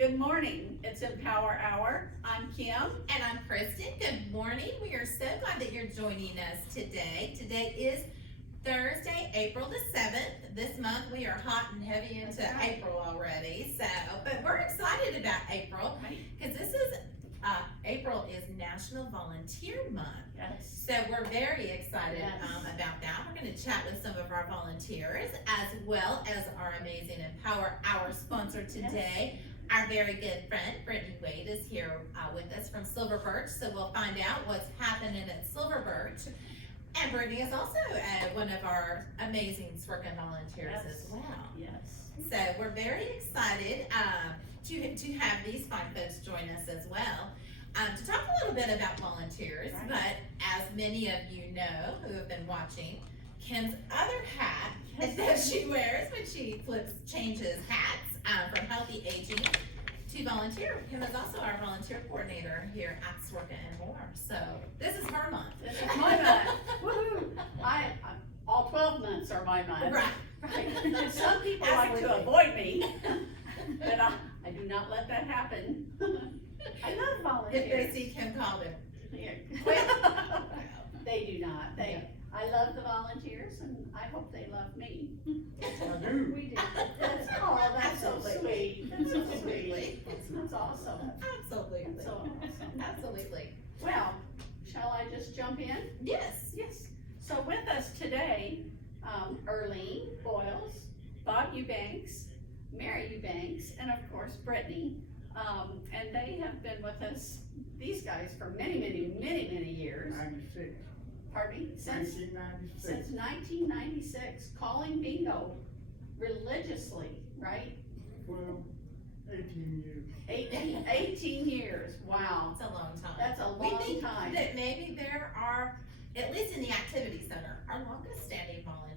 Good morning, it's Empower Hour. I'm Kim. And I'm Kristen. Good morning. We are so glad that you're joining us today. Today is Thursday, April the 7th. This month we are hot and heavy into April already. But we're excited about April because April is National Volunteer Month. Yes. So we're very excited about that. We're going to chat with some of our volunteers as well as our amazing Empower Hour sponsor today. Yes. Our very good friend, Brittany Wade, is here with us from Birch, so we'll find out what's happening at Birch. And Brittany is also one of our amazing Swerkin volunteers as well. Yes. So we're very excited to have these fine folks join us as well. To talk a little bit about volunteers, but as many of you know who have been watching, Kim's other hat that she wears when she changes hats from healthy aging to volunteer. Kim is also our volunteer coordinator here at Swerkin and more. So this is her month. This is my month. Woohoo! All 12 months are my month. Right. Some people like to avoid me, but I do not let that happen. I love volunteers. If they see Kim Calvin. Yeah. They do not. I love the volunteers, and I hope they love me. I do. We do. That's so sweet. That's so sweet. That's awesome. Absolutely. That's so awesome. Absolutely. Well, shall I just jump in? Yes. Yes. So with us today, Erlene Boyles, Bob Eubanks, Mary Eubanks, and of course Brittany. And they have been with us, these guys, for many years. 96. Pardon me? Since 1996, calling bingo religiously, right? Well, 18 years. 18 years, wow. That's a long time. That's a We long think time. that maybe there are, at least in the activity center, our longest standing volunteers.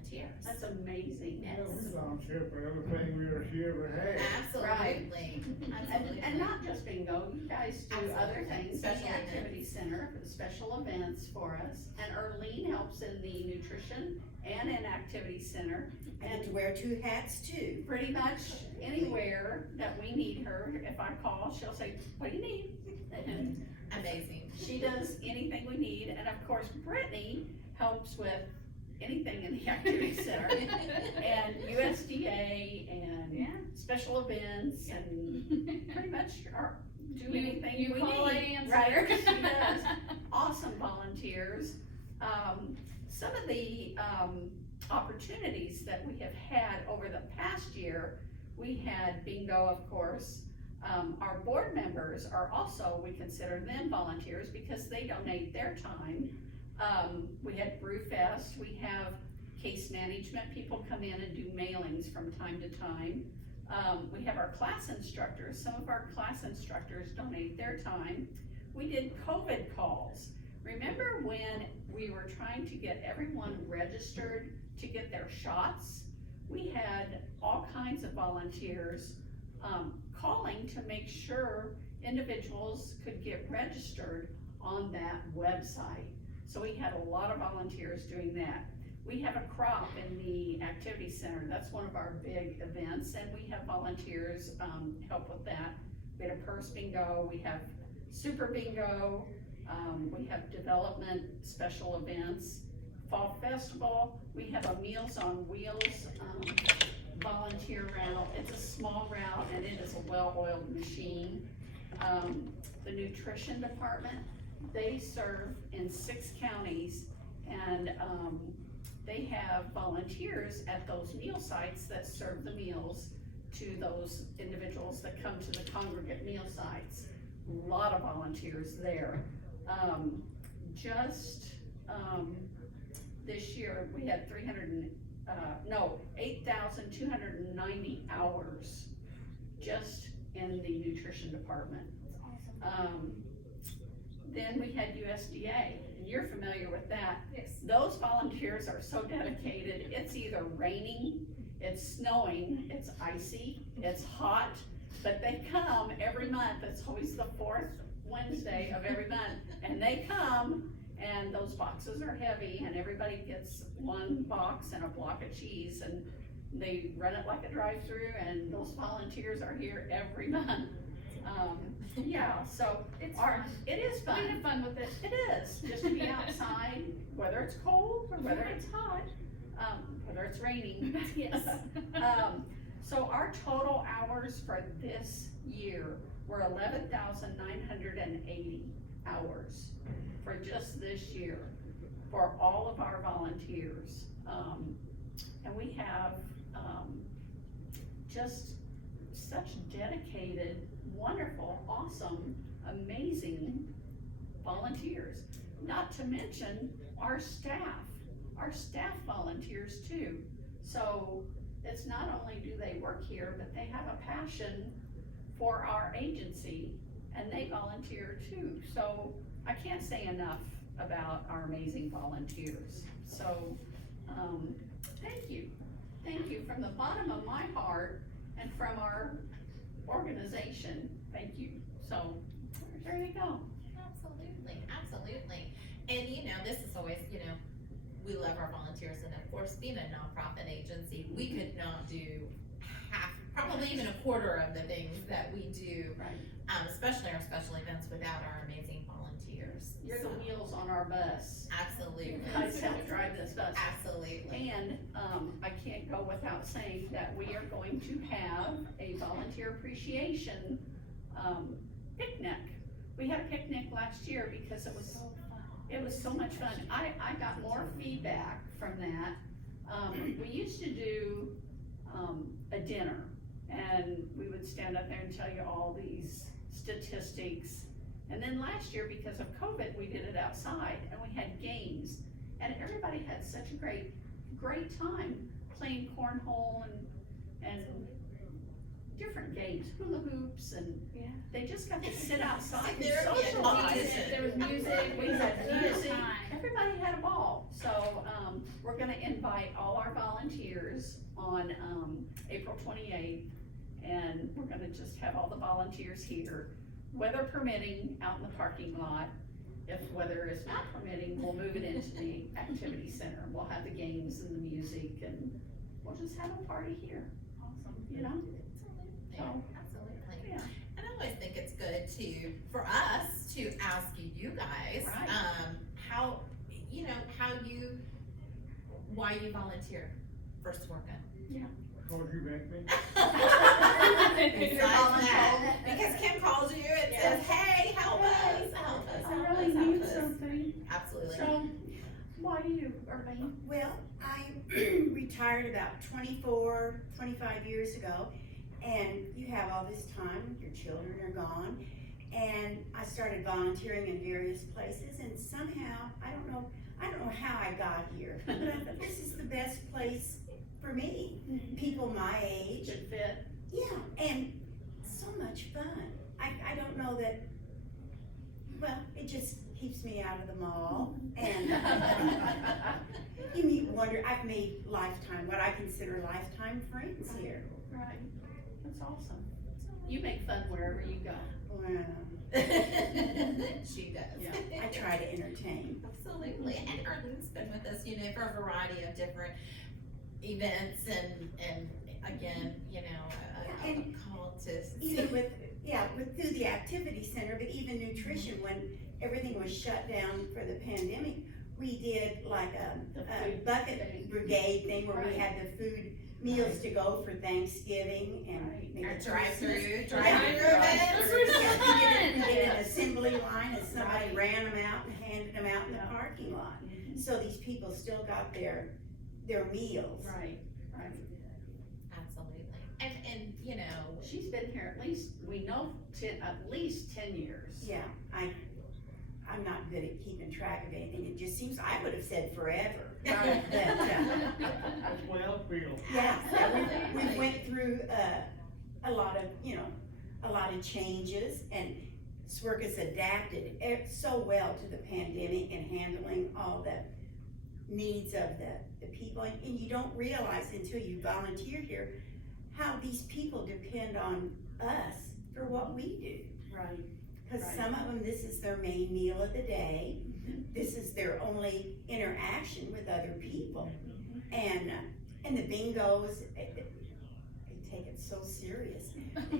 That's amazing. Yes. Well, we volunteer for everything we were here, but hey. Absolutely. Absolutely. And not just bingo, you guys do Absolutely. other things in Special the activity center, special events for us. And Erlene helps in the nutrition and in activity center. I get to wear two hats too. Pretty much anywhere that we need her, if I call, she'll say, what do you need? And Amazing. she does anything we need. And of course, Brittany helps with anything in the activity center and USDA and special events and pretty much do anything you we call need. and answer. Right, she does. Awesome volunteers. Some of the opportunities that we have had over the past year, we had bingo, of course. Our board members are also, we consider them volunteers because they donate their time. We had Brewfest, we have case management, people come in and do mailings from time to time. We have our class instructors, some of our class instructors donate their time. We did COVID calls. Remember when we were trying to get everyone registered to get their shots? We had all kinds of volunteers calling to make sure individuals could get registered on that website. So we had a lot of volunteers doing that. We have a crop in the activity center. That's one of our big events, and we have volunteers help with that. We had a purse bingo, we have super bingo, we have development special events, fall festival. We have a Meals on Wheels volunteer route. It's a small route and it is a well-oiled machine. The nutrition department, they serve in 6 counties, and they have volunteers at those meal sites that serve the meals to those individuals that come to the congregate meal sites. A lot of volunteers there. This year we had 8,290 hours just in the nutrition department. That's awesome. Then we had USDA, and you're familiar with that. Yes. Those volunteers are so dedicated. It's either raining, it's snowing, it's icy, it's hot, but they come every month. It's always the 4th Wednesday of every month, and they come, and those boxes are heavy, and everybody gets one box and a block of cheese, and they run it like a drive-through, and those volunteers are here every month. Yeah, so It's our, fun. it is We fun. have fun with it. It is, just to be outside, whether it's cold or whether it's hot, whether it's raining. Yes. So our total hours for this year were 11,980 hours for just this year, for all of our volunteers. And we have, just such dedicated, wonderful, awesome, amazing volunteers. Not to mention our staff volunteers too. So it's not only do they work here, but they have a passion for our agency and they volunteer too. So I can't say enough about our amazing volunteers. So, thank you from the bottom of my heart and from our organization, thank you. So, there you go. Absolutely, absolutely. And this is always, we love our volunteers, and of course, being a nonprofit agency, we could not do half, probably even a quarter of the things that we do, Right. especially our special events, without our amazing volunteers. You're the So, wheels on our bus. Absolutely. You guys help drive this bus. Absolutely. And, I can't go without saying that we are going to have a volunteer appreciation, picnic. We had a picnic last year because it was so much fun. I got more feedback from that. We used to do, a dinner, and we would stand up there and tell you all these statistics. And then last year, because of COVID, we did it outside, and we had games, and everybody had such a great time playing cornhole and different games, hula hoops, and Yeah. they just got to sit outside and There would be a socialize. competition. There was music, We had good music, time. everybody had a ball. So, we're gonna invite all our volunteers on, April 28th, and we're gonna just have all the volunteers here, weather permitting, out in the parking lot. If weather is not permitting, we'll move it into the activity center. We'll have the games and the music, and we'll just have a party here, Awesome. you know? Absolutely, absolutely. Yeah. And I always think it's good for us to ask you guys, Right. why you volunteer for Swerka. Cause you make me. Besides that, because Kim calls you and says, hey, help us, help us, I help really us, help need us. something. Absolutely. So, why do you, Irving? Well, I retired about 25 years ago, and you have all this time, your children are gone, and I started volunteering in various places, and somehow, I don't know how I got here, but I thought this is the best place for me. People my age, Good fit. yeah, and so much fun. I don't know that, well, it just keeps me out of the mall, and I've made what I consider lifetime friends here. Right, that's awesome. You make fun wherever you go. Well, She does. Yeah. I try to entertain. Absolutely, and Arlene's been with us, for a variety of different events, and again, a And call to even through the activity center, but even nutrition, when everything was shut down for the pandemic, we did like a bucket brigade thing where we Right. had the food meals to go for Thanksgiving and Right. maybe our Christmas. drive-through Yeah. events. Those were so Yeah, fun. we did an assembly line and somebody Right. ran them out and handed them out in the Yeah. parking lot. So these people still got their meals. Right. Absolutely, and She's been here at least, we know, at least 10 years. Yeah, I'm not good at keeping track of anything. It just seems, I would have said forever. Right. But, That's the way I feel. yeah, we went through, a lot of changes, and Swerka's adapted so well to the pandemic and handling all the needs of the people. And you don't realize until you volunteer here how these people depend on us for what we do. Right. Because Right. some of them, this is their main meal of the day. This is their only interaction with other people. And the bingos, they take it so serious.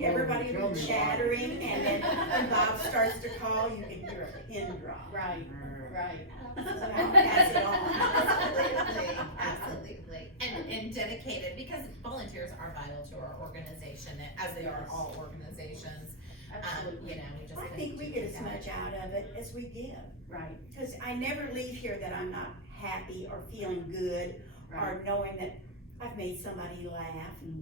Everybody will Tell be me why. chattering, and then when Bob starts to call, you can hear a pin drop. Right, right. So I'll pass it on. Absolutely, absolutely. And dedicated, because volunteers are vital to our organization, as they are all organizations. Absolutely. You know, we just. I couldn't think we do get as without much it. out of it as we give. Right, Cause I never leave here that I'm not happy or feeling good, right. or knowing that I've made somebody laugh,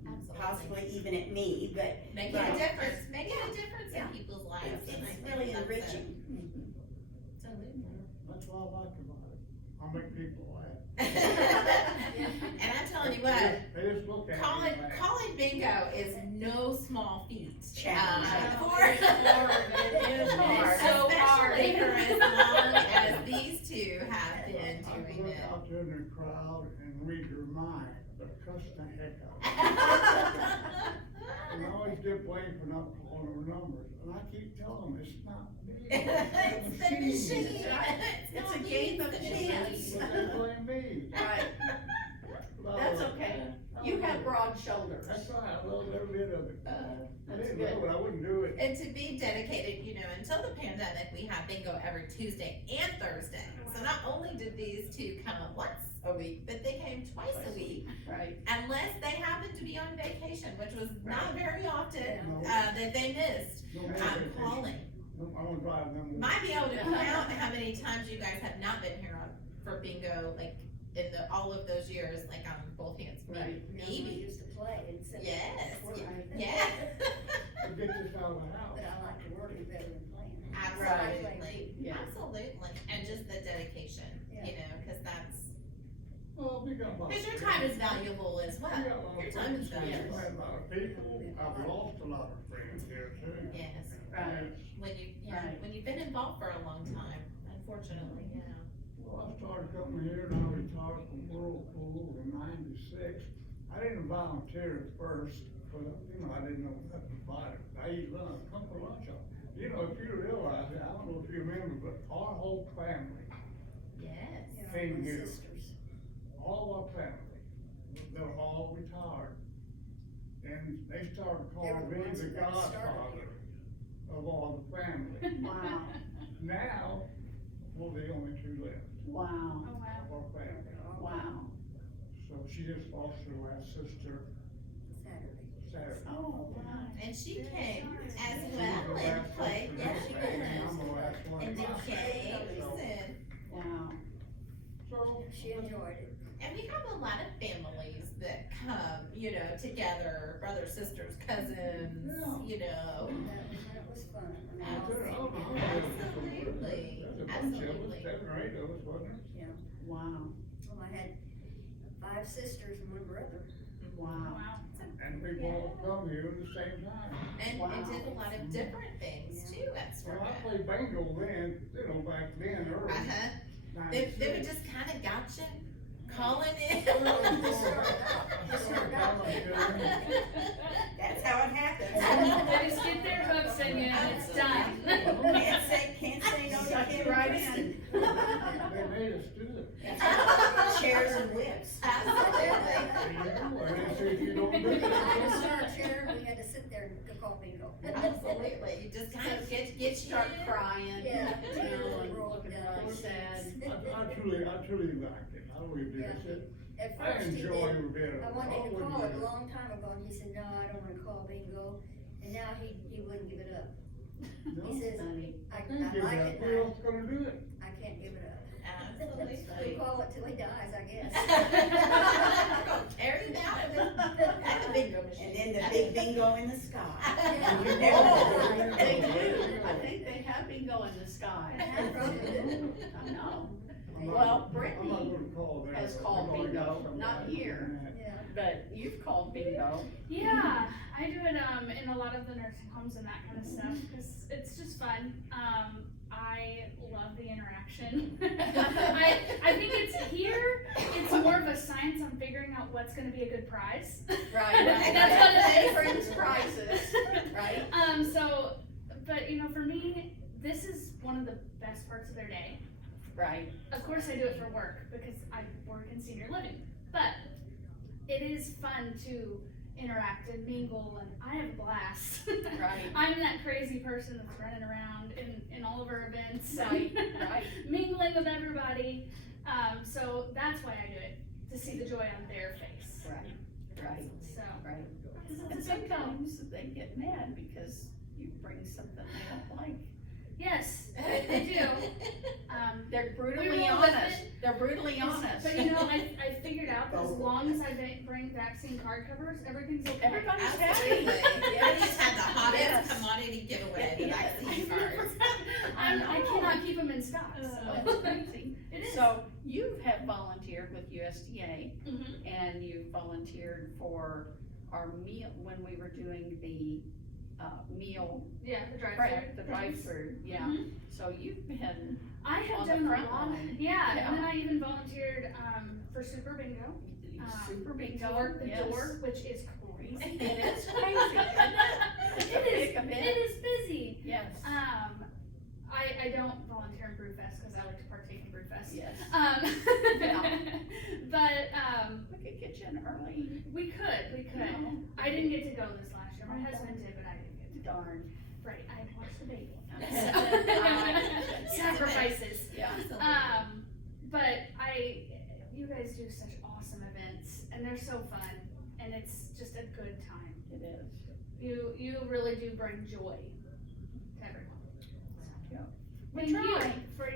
Absolutely. possibly even at me, but Making a Right. difference, making a difference Yeah. in people's lives. it's, and I it's think really that's it. enriching. Absolutely. That's what I like about it. I make people laugh. And I'm telling you what, They just look at me calling, and laugh. calling bingo is no small feat. Challenge. For- It is hard. So So hard. hard. Especially for as long as these two have been I doing look it. out there in the crowd and read your mind, but cuss the heck out of them. And I always get blamed for not calling their numbers, and I keep telling them, it's not me. It's the machine. It's not a me, game it's of the chance. machine. But they blame me. Right, that's okay. You have broad shoulders. That's right, I love every bit of it. I That's didn't good. know it, I wouldn't do it. And to be dedicated, you know, until the pandemic, we had bingo every Tuesday and Thursday. So not only did these two come once a week, but they came twice a week, Right, unless they happened to be on vacation, which was not very often, No. that they missed. No more I'm vacation. calling. No, I won't drive them. Might be able to count how many times you guys have not been here for bingo, like in all of those years, like on both hands, Right. maybe. used to play and sit. Yes, Right. yeah. To get this out of the house. But I like to work it better than playing. Absolutely, yeah. absolutely, and just the dedication, you know, cause that's, Well, we got a lot. cause your of time is friends. valuable as well, We got a lot your of time is friends. valuable. I've met a lot of people, I've lost a lot of friends here too. Yes, Right. when you know, Right. when you've been involved for a long time, unfortunately, you know. Well, I started coming here and I retired from Whirlpool in '96. I didn't volunteer at first, but, I didn't know nothing about it. I eat lunch, come for lunch. You know, if you realize it, I don't know if you remember, but our whole family, Yes. You know, Same my here. sisters. all our family, they're all retired. And they started They were calling the me ones the that got started godfather of all the family. Wow, Now, we're the only two left Wow, Oh, wow. of our family. wow. So she just lost her last sister Saturday. Saturday. Oh, wow. And she came as She's the well and last played, sister in yes, our she family, and was. I'm the last one in And my the family, games so- and, Wow. So, She enjoyed it. and we have a lot of families that come, you know, together, brothers, sisters, cousins, you know. That was fun. I mean, Absolutely. There's a bunch of us, Absolutely. 7 or 8 of us, wasn't there? Wow, Well, I had 5 sisters and 1 brother. wow. And we've all come here at the same time. And Wow. did a lot of different things too at Well, I Swerve. played bingo then, back then, early. Uh-huh, they would 96. just kinda gotcha, calling in. that's how it happens. They just get their hooks in you and it's done. Can't say no to Suck Kim you right Grant. in. They made us do it. Chairs and whips. Absolutely. And they say if you don't do We had to it. start chair, we had to sit there and call bingo. Absolutely, you just kind of get You you start in. crying, Yeah. you know, and looking really sad. I truly liked it, I really did. Yeah. I said, At I first he enjoy did, every bit of it. I wanted I to wouldn't call it do a long time ago, and he said, no, I don't wanna call bingo, and now he wouldn't give it up. No. He says, Funny. I Thank you, like man. it Who now, else gonna do it? I can't give it up. Absolutely. He'll call it till he dies, I guess. Carry him out of the bingo machine. And then the big bingo in the sky. Oh, they do, I think they have bingo in the sky. I probably do. I know, I'm not- Well, I'm Brittany not gonna call there, has but called we already got bingo, somebody not doing here. that. Yeah. but you've called bingo. Yeah, I do it in a lot of the nursing homes and that kind of stuff because it's just fun. I love the interaction. I think it's here. It's more of a science on figuring out what's going to be a good prize. Right, That's what it is. Friends prizes, right? So, but you know, for me, this is one of the best parts of their day. Right, Of course, I do it for work because I work in senior living, but it is fun to interact and mingle, and I have a blast. Right. I'm that crazy person that's running around in all of our events. Right, right. Mingling with everybody. So that's why I do it, to see the joy on their face. Right, right, So, right. 'cause And it's a big deal. sometimes they get mad because you bring something they don't like. Yes, they do. They're We brutally roll with honest. it. They're brutally honest. But you know, I figured out that as long as I bring vaccine card covers, everything's okay. Everybody's Absolutely. happy. Yeah, he's had the hottest Yes. commodity giveaway, the Yes. vaccine cards. I cannot keep them in stock, so. That's crazy. It is. So you have volunteered with USDA Mhm. and you volunteered for our meal, when we were doing the, meal Yeah, the drive-through. prep, the drive-through, yeah. Mhm. So you've been I have on the done a front lot. line. Yeah, Yeah. and then I even volunteered for Super Bingo. super big to work the yes. door, which is crazy. It is crazy, isn't it? It's a big event. It is busy. Yes, I don't volunteer in Brewfest because I like to partake in Brewfest. yes. Yeah. But We could get you in early. we could. No. I didn't get to go this last year. My husband did, but I didn't get to go. Darn. Right, I had to watch the baby. Yeah. Sacrifices. Yeah. But you guys do such awesome events, and they're so fun, and it's just a good time. It is. You really do bring joy to everyone. Yeah. Thank We you try. for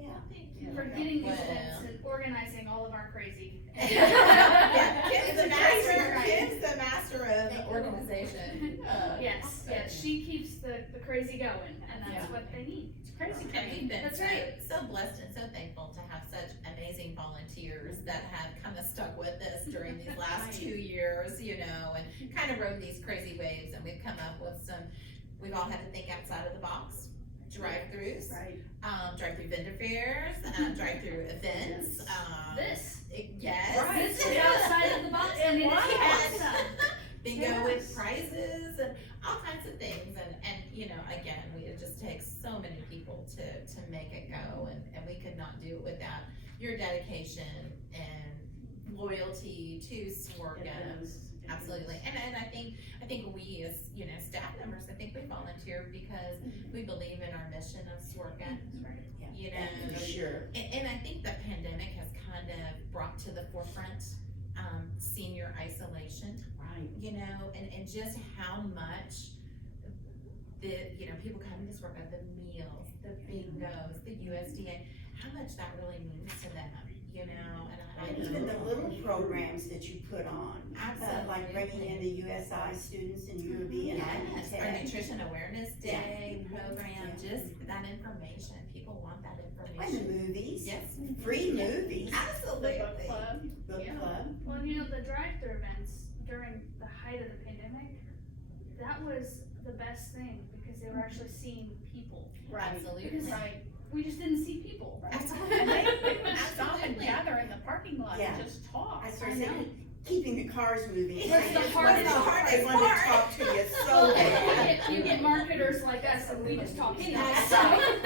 Yeah. for getting these Well. events and organizing all of our crazy. Yeah, Kim's the Crazy, master, right? Kim's the master of organization. Yes, she keeps the crazy going, and that's Yeah. what they need. It's crazy. And we've been That's so, right. so blessed and so thankful to have such amazing volunteers that have kind of stuck with us during these last Right. 2 years, you know, and kind of rode these crazy waves, and we've come up with we've all had to think outside of the box. Drive-throughs, Right. drive-through vendor fairs, drive-through events, This yes. Right. is outside of the box, and it is was. awesome. Bingo Yes. with prizes and all kinds of things, and you know, again, it just takes so many people to make it go, and we could not do it without your dedication and loyalty to Sworga. It is. It Absolutely, is. and I think we as, you know, staff members, I think we volunteer because we believe in our mission of Sworga, you know. For sure. And I think the pandemic has kind of brought to the forefront, senior isolation, Right. you know, and just how much you know, people coming to work at the meals, the bingos, the USDA, how much that really means to them, you know, And even the little programs that you put on, like bringing in the USI students and U of B and Yes, our IETech. Nutrition Awareness Day Yeah. program, just that information, people want that And the information. movies, Yes, free movies, The absolutely. book club. book Yeah. club. Well, you know, the drive-through events during the height of the pandemic, that was the best thing because they were actually seeing people. Right. Absolutely. Right. We just didn't see people. Absolutely. And they would stop and Absolutely. gather in the parking lot Yeah. and just talk. I started saying, keeping the cars moving. What's They the just hardest wanted to- part? They wanted to talk to you so Well, bad. you get marketers like us and we just talk. Yes. Right,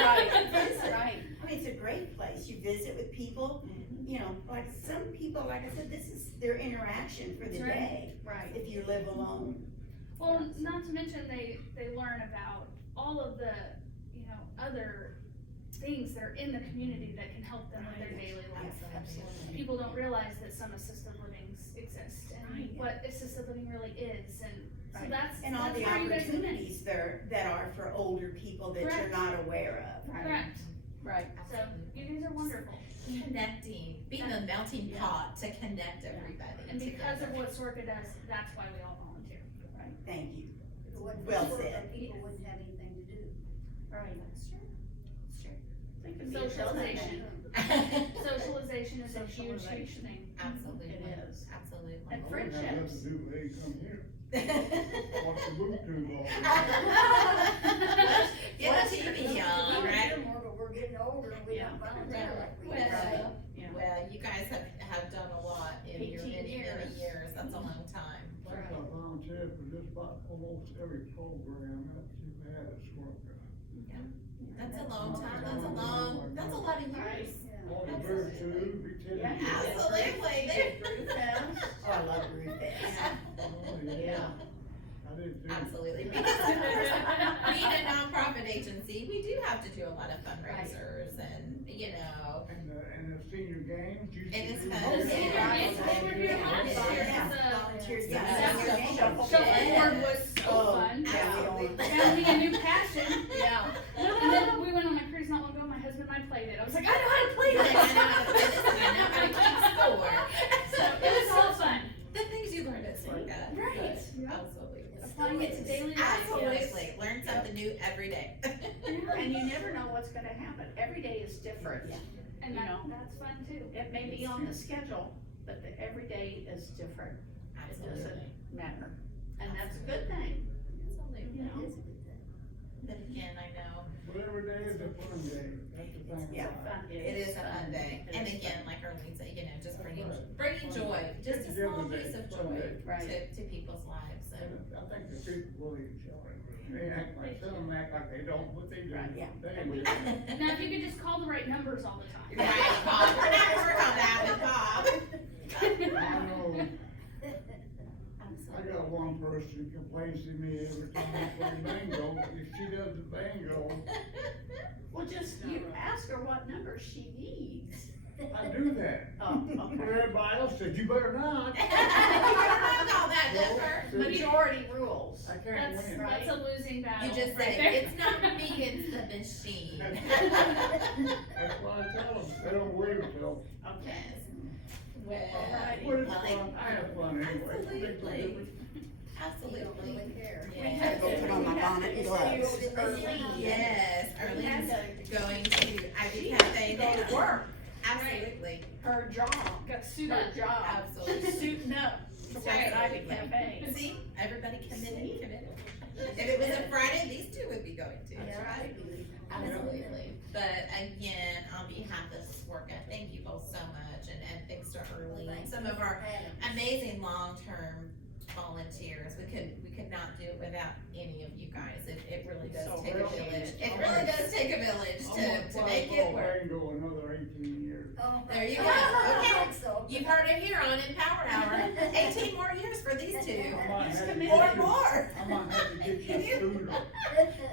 right. I mean, it's a great place. You visit with people, you know, like some people, like I said, this is their interaction for the That's right. day. Right. If you live alone. Well, not to mention they learn about all of the, you know, other things that are in the community that can help them with their daily life. Absolutely. People don't realize that some assisted livings exist and Right. what assisted living really is, and so Right. that's And all the where you guys come in. opportunities that are for older people that you're Correct. not aware of. Right. Correct. Right. So you guys are wonderful, Connecting, being the melting Yeah. pot to connect everybody and because together. of what Sorka does, that's why we all volunteer. Thank you. If it wasn't Well for said. people wouldn't have anything to do. Right. They could be Socialization. adults. Socialization is a huge, huge Socialization. thing. Absolutely. It is. Absolutely. And All we got left friendships. to do, they come here, watch the boot tube all Get a TV on, right? More, but we're getting older and we Yeah. don't volunteer like we Well, used to. Yeah. well, you guys have done a lot in your 18 many years. years, that's a long time. I volunteered for just about almost every program that you've had at Swartwood. That's a long time, that's a lot of years. Yeah. On the Birch too, be telling Yeah, you. Absolutely. Brew Fest. Oh, I love Brew Fest. Oh, yeah. I did too. Absolutely, because being a nonprofit agency, we do have to do a lot of fundraisers and, you know, And the senior games, you And it's should do. fun. those. Yes, they were here last year. Volunteers. Yeah. Shuffleboard was so Oh, fun. absolutely. Found me a new passion. Yeah. And then we went on a cruise not long ago, my husband and I played it. I was like, I know how to play I know this. how to play this, and I know how to keep score. So it was so fun. The things you learn at Sorka. Right. Absolutely. Applying it to daily life. Absolutely, learn something new every day. And you never know what's gonna happen. Every day is different. And You that, know. that's fun too. It may be on the schedule, but every day is different. It Absolutely. doesn't matter. And that's a good thing. Absolutely. You know. But again, I know But every day is a fun day, that's the thing. Yeah. about it. it is a fun day, It and is again, fun. like Arlene said, you know, just bringing Right. joy, just a Get small together piece of day, fun joy day. Right. to people's lives, and And I think the people really enjoy it. They act like, some of them act like they don't, but they do. Right, yeah. They do. Now, if you could just call the right numbers all the time. right, Bob, we're not gonna work on that with Bob. I know, I Absolutely. got one person who complains to me every time I play bingo, if she does the bingo, Well, just, you ask her what number she needs. I do that. Oh, okay. Everybody else said, you better not, You better not call that number. Majority rules. I can't That's, win. that's a losing battle. You just right say, there. it's not me, it's the machine. That's why I tell them, they don't believe it though. Okay. Well, Alrighty. Well, it's Well, fun, I have fun anyway. Absolutely. You don't really care. We Yeah. had Go put on my bonnet and gloves. Yes, We had Arlene's going to She Ivy had Cafe to go now. to work, Absolutely, her job, Got sued her up. job. Absolutely. She's suiting up to work at Ivy Cafe. see, everybody committed. If it was a Friday, these two would be going to. Yeah, right. Absolutely. But again, on behalf of Sworka, thank you both so much, and thanks to Arlene, some of our amazing long-term volunteers. We could not do it without any of you guys. It really does So take a real. village. It really does take a village to make it work. Bingo another 18 years. Oh, There you go. I Okay. think so. You've heard it here on Empower Hour. 18 more years for these two. I might have to committed. get Or you- more. I might have to get you a scooter,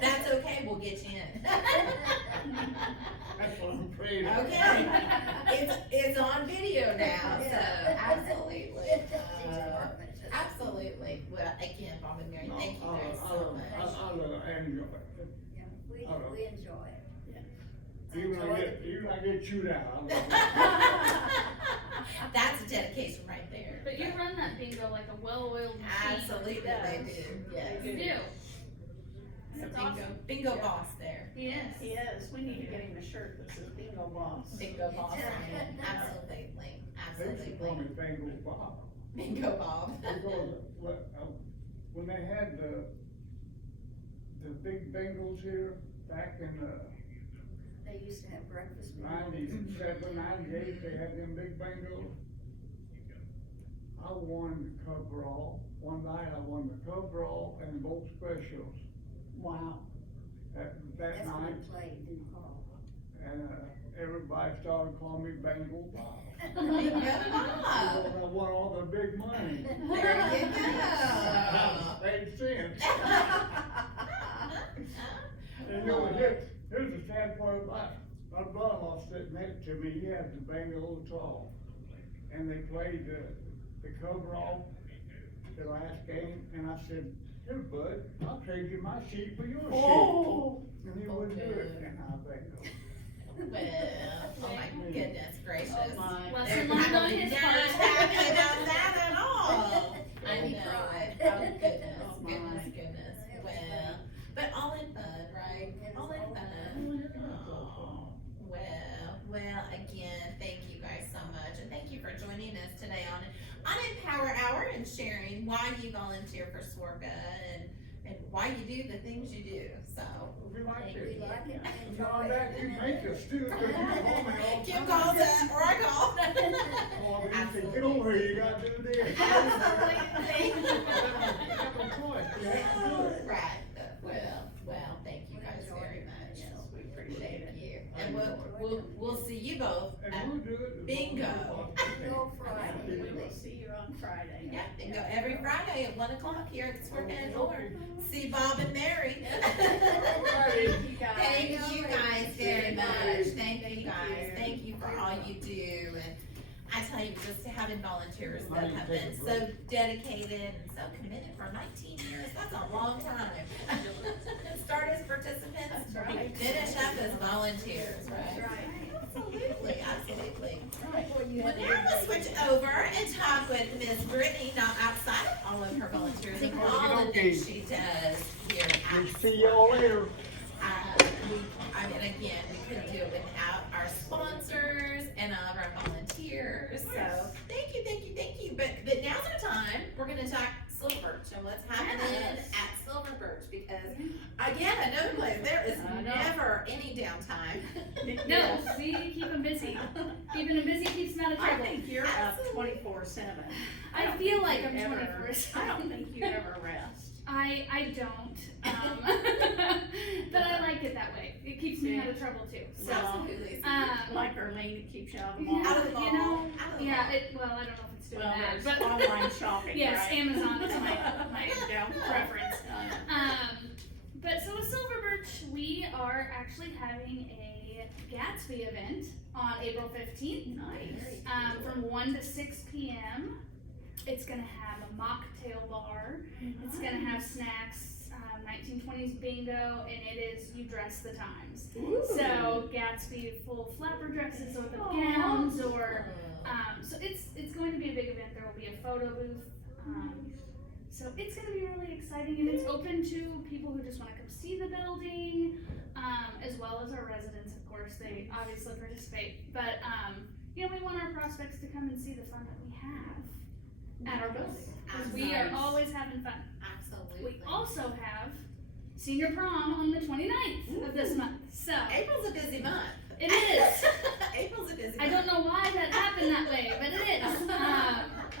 That's okay, we'll get you in. that's what I'm afraid of. Okay. It's on video now, so Yeah. absolutely. Uh, Absolutely. Well, again, Bob and Mary, No, thank you guys so much. I enjoy it. Yeah, we enjoy it. Even I get chewed out. That's a dedication right there. But you run that bingo like a well-oiled machine. Absolutely, they do, yes. You do. It's a That's bingo, awesome. bingo boss there. Yes. Yes, we need to get him a shirt that says bingo boss. Bingo boss on it, absolutely, They used to call me absolutely. Bingo Bob. Bingo Bob. Because when they had the big bingos here back in the They used to have breakfast. 97, 98, they had them big bingos. I won the coverall. One night I won the coverall and both specials Wow. that That's when night. we played in the hall. And everybody started calling me Bingo Bob. Bingo Because Bob. I won all the big money. There you go. Made sense. And you know, here's the sad part about it. My brother-in-law sitting next to me, he had the bingo tall. And they played the coverall, the last game, and I said, here, bud, I'll trade you my sheet for your sheet. Oh. And he wouldn't do it, and I bingo. Well, oh my goodness gracious. Oh my. Lesson They're learned on probably his not part. happy about that at all. I And he know. cried. Oh goodness, Oh, my. goodness. Well, but all in fun, right? It was All in all fun. Oh, well, again, thank you guys so much, and thank you for joining us today on Empower Hour and sharing why you volunteer for Sworka and why you do the things you do. So, We like We it. like it, we Not enjoy that you it. make us do it, 'cause you call me all the Kim time. calls up or I call. Oh, you say, get over here, you gotta do this. Absolutely. You have no choice, you have to do it. Right, well, thank you guys very much. Yes, we appreciate it. Thank you. And we'll see you both at And we'll do it. as bingo. long as we Go possibly Friday. can. We will see you on Friday. Yeah, bingo every Friday at 1 o'clock here at the Swerve Lord. See Bob and Mary. Thank you guys. Thank you guys very much. Thank you Thank guys. you. Thank you for all you do. And I tell you, just having volunteers that have been so dedicated and so committed for 19 years, that's a long time. Start as participants, That's right. finish up as volunteers, That's right? right. Absolutely, absolutely. Right. Well, now we'll switch over and talk with Miss Brittany, now outside of all of her volunteers and all the things she does here at We see y'all later. I mean, again, we couldn't do it without our sponsors and all of our volunteers, so thank you, thank you, thank you. But now's our time, we're gonna talk Silver Birch and what's happening Yes. at Silver Birch, because again, another place, there is I know. never any downtime. No, we keep them busy. Keeping them busy keeps them out of I trouble. think you're up Absolutely. 24/7. I feel like I'm Ever. 24/7. I don't think you ever rest. I don't, but I like it that way. It keeps me out of trouble too. So, Absolutely. Like Arlene, it keeps you out of the yeah, mall. Out of the you mall. know, Out of the yeah. mall. Well, I don't know if it's doing Well, that, there's but online shopping, yes, right? Amazon is my Yeah. preference. Uh, But so with Silver Birch, we are actually having a Gatsby event on April 15th. Nice. From 1 to 6 p.m. It's gonna have a mocktail bar. It's gonna have snacks, 1920s bingo, and it is you dress the times. So Gatsby full flapper dresses or the gowns, or so it's going to be a big event. There will be a photo booth. So it's gonna be really exciting, and it's open to people who just wanna come see the building, as well as our residents, of course. They obviously participate, but you know, we want our prospects to come and see the fun that we have at our building, because we are Nice. always having fun. Absolutely. We also have senior prom on the 29th of this month, so April's a busy month. it is. April's a busy month. I don't know why that happened that way, but it is.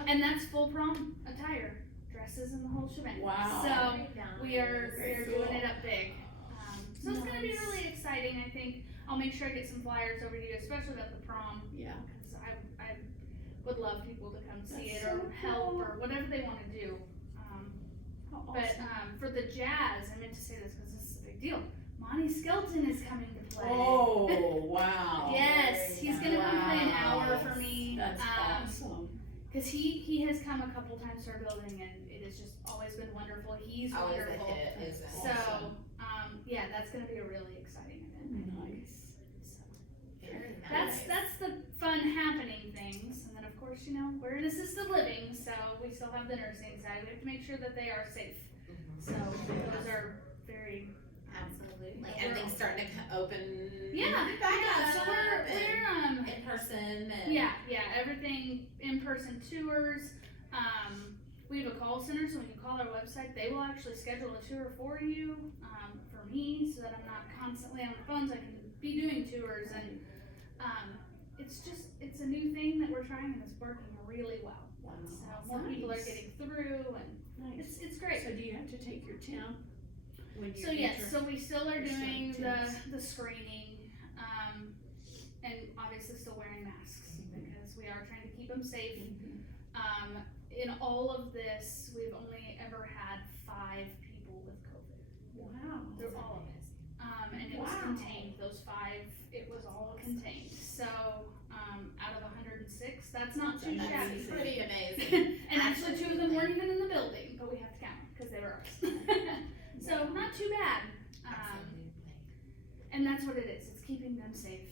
And that's full prom attire, dresses and the whole shebang. Wow. So we are Very doing cool. it up big. So it's gonna be Nice. really exciting. I think I'll make sure I get some flyers over to you, especially about the prom, Yeah. because I would love people to come see That's it or so help cool. or whatever they wanna do. How But awesome. for the jazz, I meant to say this because this is a big deal. Monty Skelton is coming to play. Oh, wow. Yes, he's gonna come play an hour Wow. for me. That's awesome. Cause he has come a couple times to our building and it has just always been wonderful. He's Always a wonderful. hit, isn't it? So, Awesome. yeah, that's gonna be a really exciting event. Nice. So, Very nice. that's the fun happening things. And then of course, you know, we're in assisted living, so we still have the nursing side. We have to make sure that they are safe. So those are very, Absolutely. And things starting to open. yeah, back yeah. up So we're in person and. yeah, everything in-person tours. We have a call center, so when you call our website, they will actually schedule a tour for you, for me, so that I'm not constantly on the phones. I can be doing tours, and it's a new thing that we're trying, and it's working really well. So more people are Nice. getting through, and Nice. it's great. So do you have to take your temp? When you So yes, enter? so we still are You're still doing intense. the screening, and obviously still wearing masks, because we are trying to keep them safe. In all of this, we've only ever had 5 people with COVID Wow. through all of it. And it was Wow. contained, those 5, it was all contained. So, out of 106, that's not too That's shabby. amazing. Pretty amazing. And actually 2 of them weren't even in the building, but we have to count them, because they were ours. So, not too bad. Absolutely. And that's what it is, it's keeping them safe,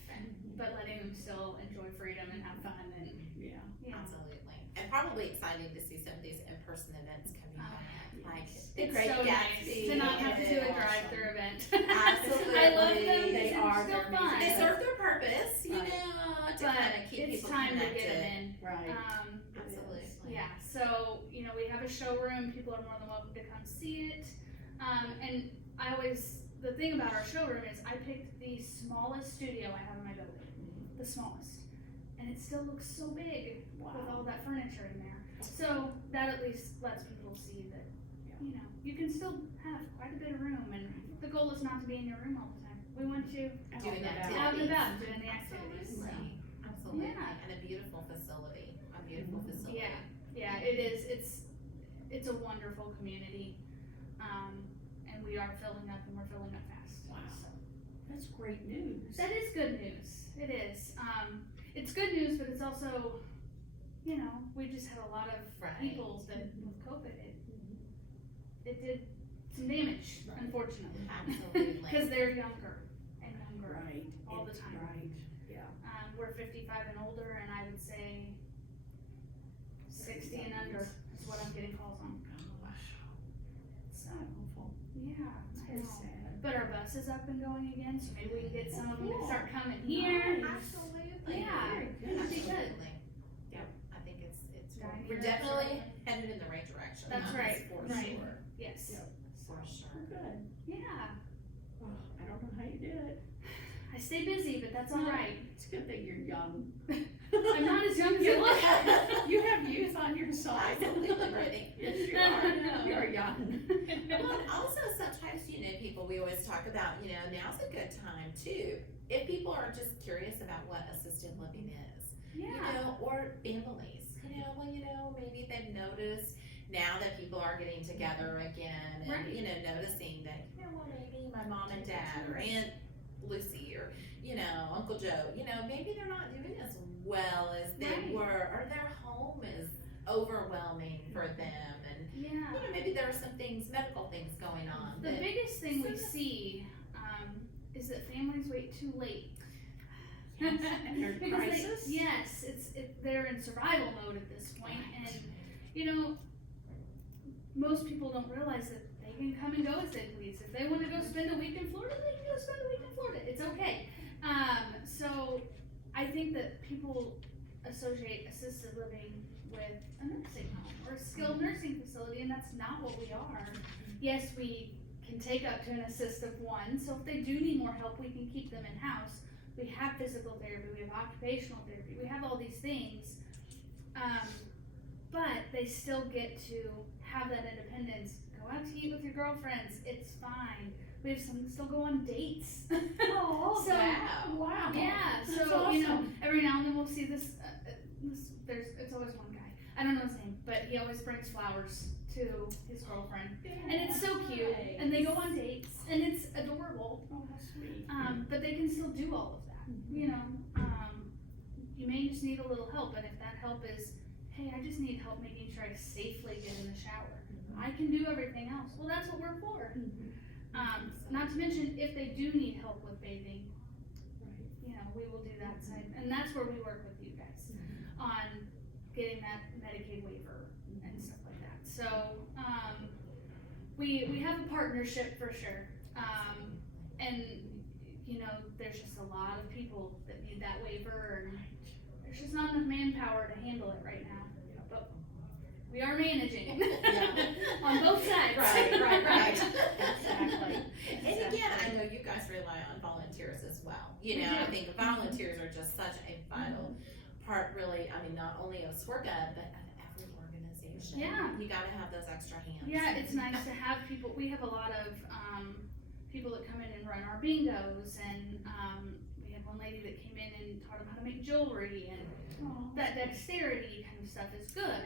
but letting them still enjoy freedom and have fun and, Yeah. you know. Absolutely. And probably exciting to see some of these in-person events coming back. Like the It's Great so nice Gatsby. to not have to do a and- drive-through event. Absolutely. I love them, They they're are still very fun. They serve their purpose, you Right. know, to But kind of keep it's people time connected. to get them in. Right. Absolutely. Yeah, so, you know, we have a showroom, people are more than welcome to come see it. And the thing about our showroom is I picked the smallest studio I have in my building, the smallest. And it still looks so big with all that furniture in there. So that at least lets people see that, you know, you can still have quite a bit of room, and the goal is not to be in your room all the time. We want you Doing out and activities. about, doing the activities. Absolutely, absolutely, Yeah. and a beautiful facility, a beautiful facility. Yeah, it is. It's a wonderful community, and we are filling up, and we're filling up fast. Wow. So. That's great news. That is good news. It is. It's good news, but it's also, you know, we just had a lot of Right. people that with COVID, it did some damage, Right. unfortunately, Absolutely. because they're younger and younger Right. all the time. Right. We're 55 and older, and I would say 60 and under is what I'm getting calls on. So, yeah, I know. sad. But our bus is up and going again, so maybe we can get some of them to Cool. start coming here. Absolutely. Yeah, Very good. that'd be good. Absolutely. Yep, I think it's, Dining we're room, definitely certainly. headed in the right direction. That's right, For right. sure, Yes. Yep. for sure. Oh, good. Yeah. Oh, I don't know how you did it. I stay busy, but that's all right. It's a good thing you're young. I'm not as young as I look. You have youth on your side. Absolutely, Brittany. Yes, you are. You're young. Well, and also sometimes, you know, people, we always talk about, you know, now's a good time too. If people are just curious about what assisted living is, you Yeah. know, or families, you know, maybe they've noticed now that people are getting together again and, Right. you know, noticing that, you know, well, maybe my mom and dad or Aunt Lucy or, you know, Uncle Joe, you know, maybe they're not doing as well as they Right. were, or their home is overwhelming for them, and Yeah. you know, maybe there are some things, medical things going on. The that- biggest thing we So- see is that families wait too late. Yes, and they're in Because crisis. yes, they're in survival mode at this point, and you know, most people don't realize that they can come and go as they please. If they want to go spend a week in Florida, they can go spend a week in Florida. It's okay. So I think that people associate assisted living with a nursing home or a skilled nursing facility, and that's not what we are. Yes, we can take up to an assistive one, so if they do need more help, we can keep them in-house. We have physical therapy, we have occupational therapy, we have all these things. But they still get to have that independence. Go out to eat with your girlfriends, it's fine. We have some still go on dates. Oh, So, wow. yeah, That's so you know, awesome. every now and then we'll see this. It's always one guy. I don't know his name, but he always brings flowers to his girlfriend, and it's so cute. And they go on dates, and it's adorable. Oh, how sweet. But they can still do all of that. You know, you may just need a little help, and if that help is, hey, I just need help making sure I safely get in the shower. I can do everything else. Well, that's what we're for. Not to mention, if they do need help with bathing, you know, we will do that side, and that's where we work with you guys on getting that Medicaid waiver and stuff like that. So, we have a partnership for sure, and you know, there's just a lot of people that need that waiver, and there's just not enough manpower to handle it right now. But we are managing on both sides. Right. Exactly. And again, I know you guys rely on volunteers as well. You know, I think volunteers are just such a vital part, really. I mean, not only of SWRCA, but of every organization. Yeah. You gotta have those extra hands. Yeah, it's nice to have people. We have a lot of people that come in and run our bingos, and we had one lady that came in and taught them how to make jewelry, and that dexterity kind of stuff is good.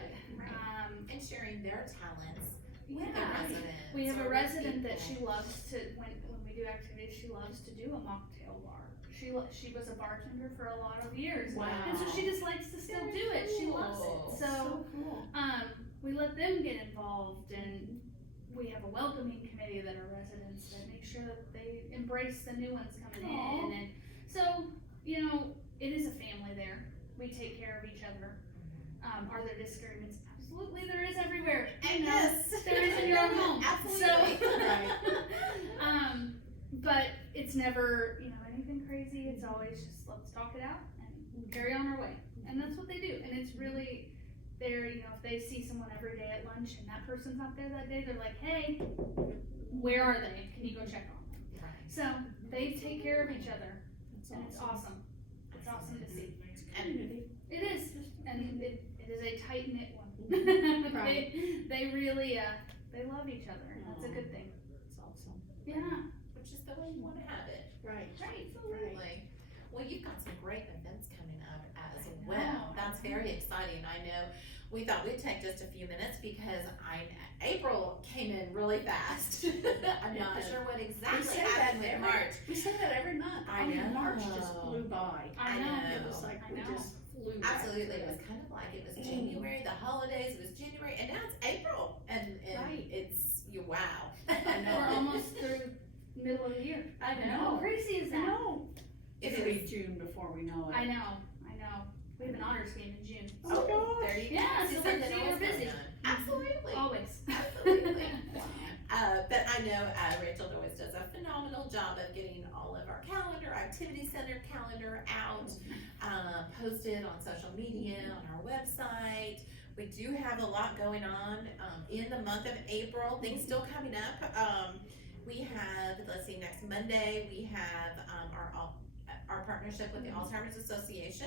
And sharing their talents with the Yeah. residents. We have or a with resident that people. she loves to, when we do activities, she loves to do a mocktail bar. She was a bartender for a lot of years. Wow. And so she just likes to still do it. She loves cool. it. So, cool. we let them get involved, and we have a welcoming committee that are residents that make sure that they embrace the new ones coming in. And so, you know, it is a family there. We take care of each other. Are there disagreements? Absolutely, there is everywhere. You know, Yes. there is in your own home. Absolutely. So, but it's never, you know, anything crazy. It's always just let's talk it out and carry on our way. And that's what they do. And it's really, they're, you know, if they see someone every day at lunch and that person's not there that day, they're like, hey, where are they? Can you go check on them? Right. So they take care of each other, That's and it's awesome. It's awesome to see. Community. It is, and it is a tight knit one. Right. They really, they love each other, and that's a good thing. It's awesome. Yeah, Which is the way you wanna have it. Right. Absolutely. Well, you've got some great events coming up as I know, well. I That's know. very exciting. I know we thought we'd take just a few minutes because April came in really fast. I'm not sure what We exactly say that happened with March. we say that every month. I know. March just flew by. I know. It was like I we know. just flew by. Absolutely. It was kind of like it was January, the holidays, it was January, and now it's April. And Right. wow. I know. We're almost through middle of the year. I How know. crazy is I that? know. It It'll be is. June before we know it. I know. We have an honors game in June. Oh, gosh. There you go. Yeah, See, so something we're always busy. going on. Absolutely. Always. Absolutely. But I know Rachel always does a phenomenal job of getting all of our calendar, activity center calendar out, posted on social media, on our website. We do have a lot going on in the month of April, things still coming up. We have, let's see, next Monday, we have our partnership with the Alzheimer's Association,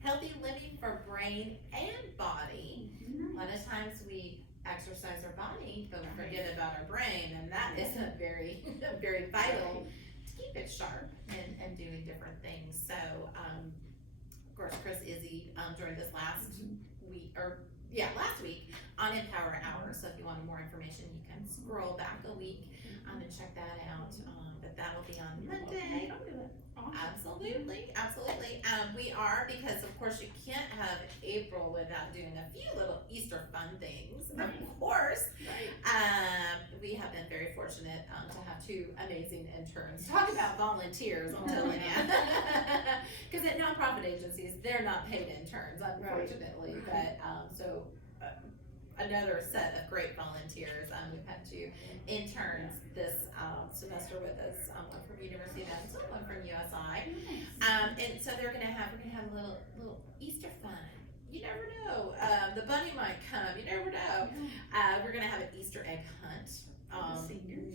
Healthy Living for Brain and Body. A lot of times we exercise our body, but we forget about our brain, and that is a very, very vital to keep it sharp and doing different things. So, of course, Chris Izzy joined us last week on Empower Hour. So if you wanted more information, you can scroll back a week and check that out. But that will be on Monday. Absolutely. We are, because of course you can't have April without doing a few little Easter fun things. Of course, we have been very fortunate to have two amazing interns. Talk about volunteers, I'm telling you. Because at nonprofit agencies, they're not paid interns, unfortunately. But another set of great volunteers. We've had two interns this semester with us, one from University of Evansville, one from USI. And so we're gonna have a little Easter fun. You never know. The bunny might come. You never know. We're gonna have an Easter egg hunt.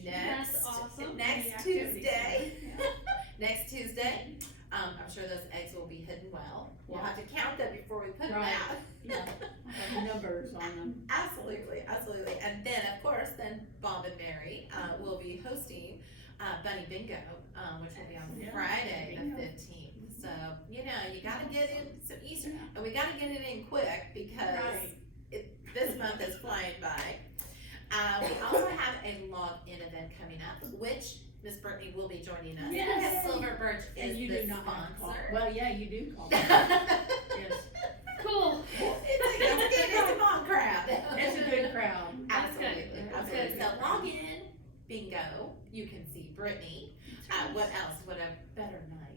That's awesome. Next Tuesday. Next Tuesday. I'm sure those eggs will be hidden well. We'll have to count them before we put them Right. out. Have numbers on them. Absolutely. And then, of course, Bob and Mary will be hosting Bunny Bingo, which will be on Friday the 15th. So, you gotta get in some Easter, and we gotta get it in quick because this month is flying by. We also have a log-in event coming up, which Miss Brittany will be joining us. Yes. Because Silver Birch And is you the do not have to call. sponsor. Well, yeah, you do call. It's Yes. Cool. a mom crowd. It's a good crowd. That's good. Absolutely. That's Absolutely. good. So log in, bingo. You can see Brittany. What else? What a better night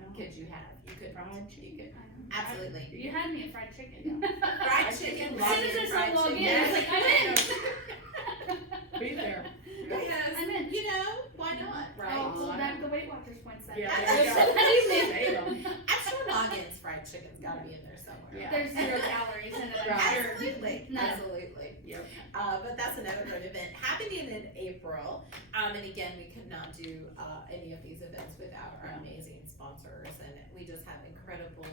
know. could you have? You could. Fried You could. Absolutely. You had me at fried chicken. Fried chicken. As soon as I saw log in, I was like, I'm in. Be there. Because, I'm in. why not, right? I'll hold back the Weight Watchers points then. Yeah, there you go. Save 'em. I'm sure Loggin's fried chicken's gotta be in there somewhere. Yeah. There's 0 calories in it. I'm Right. sure. Absolutely, No. absolutely. Yep. But that's another great event happening in April. And again, we could not do any of these events without our amazing sponsors. And we just have incredible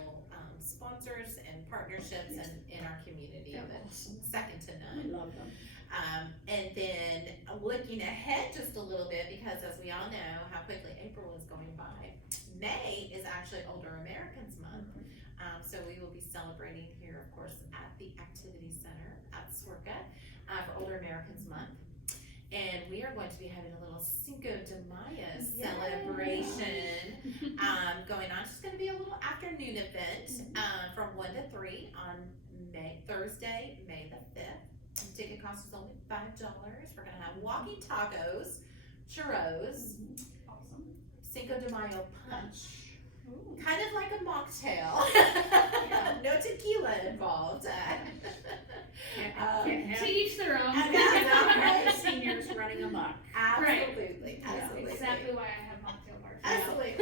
sponsors and partnerships in our community They're that's awesome. second to I none. love them. And then looking ahead just a little bit, because as we all know how quickly April is going by, May is actually Older Americans Month. So we will be celebrating here, of course, at the Activity Center at SWRCA for Older Americans Month. And we are going to be having a little Cinco de Mayo celebration going on. It's just going to be a little afternoon event from 1 to 3 on Thursday, May the 5th. The ticket cost is only $5. We're gonna have walking tacos, churros, Awesome. Cinco de Mayo punch, Ooh. kind of like a mocktail. No tequila involved. Can't have To each their own. Right. seniors running amok. Absolutely, That's absolutely. exactly why I have mocktail bars. Absolutely.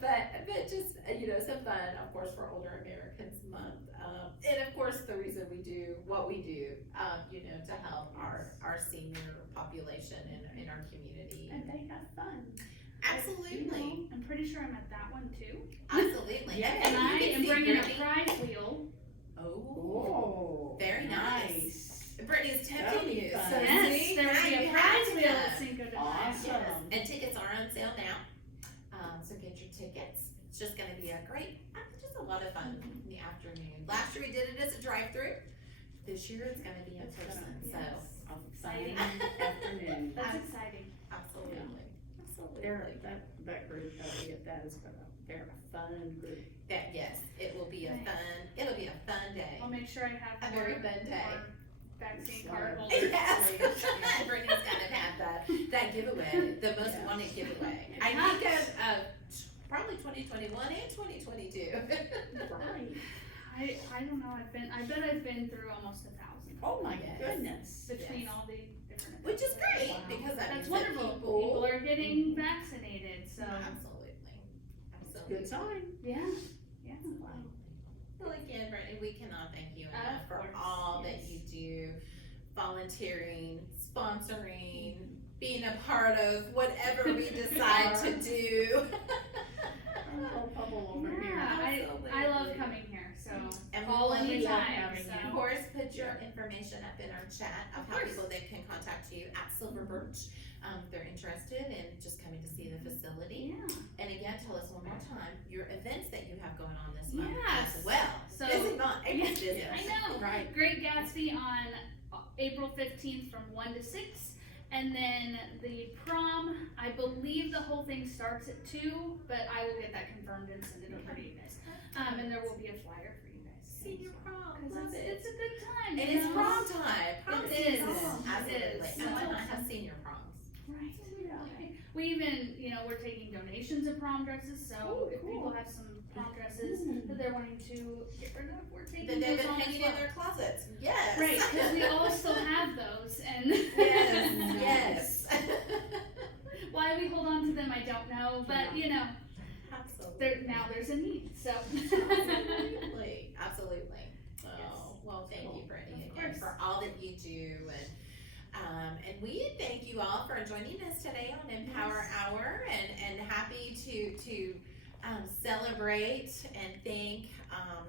But just, some fun, of course, for Older Americans Month. And of course, the reason we do what we do, to help our senior population in our community. And they have fun. Absolutely, I'm pretty sure I'm at that one too. absolutely. Yeah. And you I can am see bringing a Brittany. prize wheel. Oh, very nice. Brittany's tempting That'll be you. fun. So Yes, see, there will now be you a have prize to wheel come. at Cinco de Mayo. Awesome. just a lot of fun in the afternoon. Last year we did it as a drive-through. This year it's gonna be in person, so. Exciting afternoon. That's exciting. Absolutely, They're, absolutely. that group, that is gonna, they're a fun group. Yes, it will be it'll be a fun day. I'll make sure I have A very fun day. more vaccine Yes. card holders. Yes, Brittany's gonna have that giveaway, the most Yes. wanted giveaway. I think of probably 2021 and 2022. Right. I don't know, I bet I've been through almost 1,000 Oh my Yes. goodness. between Yes. all the different. Which is great, Wow. because that That's means that wonderful, people. people are getting vaccinated, so, Absolutely, absolutely. Good sign. yeah, yeah. Well, again, Brittany, we cannot thank you enough Of for course, all that yes. you do, volunteering, sponsoring, being a part of whatever we decide to do. Oh, bubble over here. Yeah, I love Absolutely. coming here, so And call we love anytime, having Of so. course, put your information up in our chat of Of how course. people they can contact you at Silver Birch. If they're interested in just coming to see the facility. Yeah, And again, tell us one more time, your events that you have going on this month Yes. as well. So- Busy month, April's busy. I know. Right. Great Gatsby on April 15th from 1 to 6. And then the prom, I believe the whole thing starts at 2, but I will get that confirmed and send it over to you guys. And there will be a flyer for you guys. Senior prom, Because love it. it's a good time. And you it's know? prom time, prom It season, is. absolutely. It is. And why That's not have awesome. senior proms? Right. We even, we're taking donations of prom dresses, so Oh, if cool. people have some prom dresses that they're wanting to get rid of, we're taking That they've those been on as hanging well. in their closets, yes. Right, because we all still have those, and Yes, yes. why we hold on to them, I don't know, but Absolutely. there's a need, so. Absolutely, absolutely. Oh, well, thank you, Brittany, Of again, course. for all that you do, and we thank you all for joining us today on Empower Hour, and happy to celebrate and thank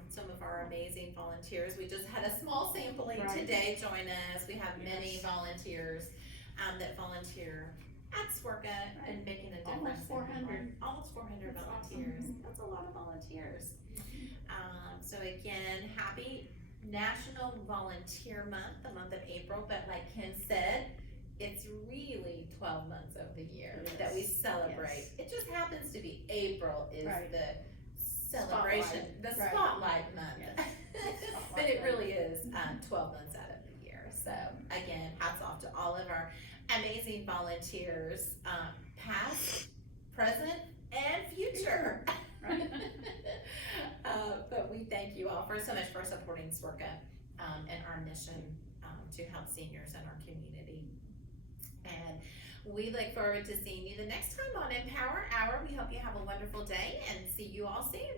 some of our amazing volunteers. We just had a small sampling Right. today join us. We have many Yes. volunteers that volunteer at SWRCA and making a difference. Almost 400. Almost 400 That's volunteers. awesome. That's a lot of volunteers. So again, happy National Volunteer Month, the month of April, but like Ken said, it's really 12 months of the year that we celebrate. It just happens to be April is Right. the celebration, Spotlight. the Right. spotlight month. Yes. But it really is 12 months out of the year. So again, hats off to all of our amazing volunteers, past, present, and future. Right. But we thank you all so much for supporting SWRCA and our mission to help seniors in our community. And we look forward to seeing you the next time on Empower Hour. We hope you have a wonderful day and see you all soon.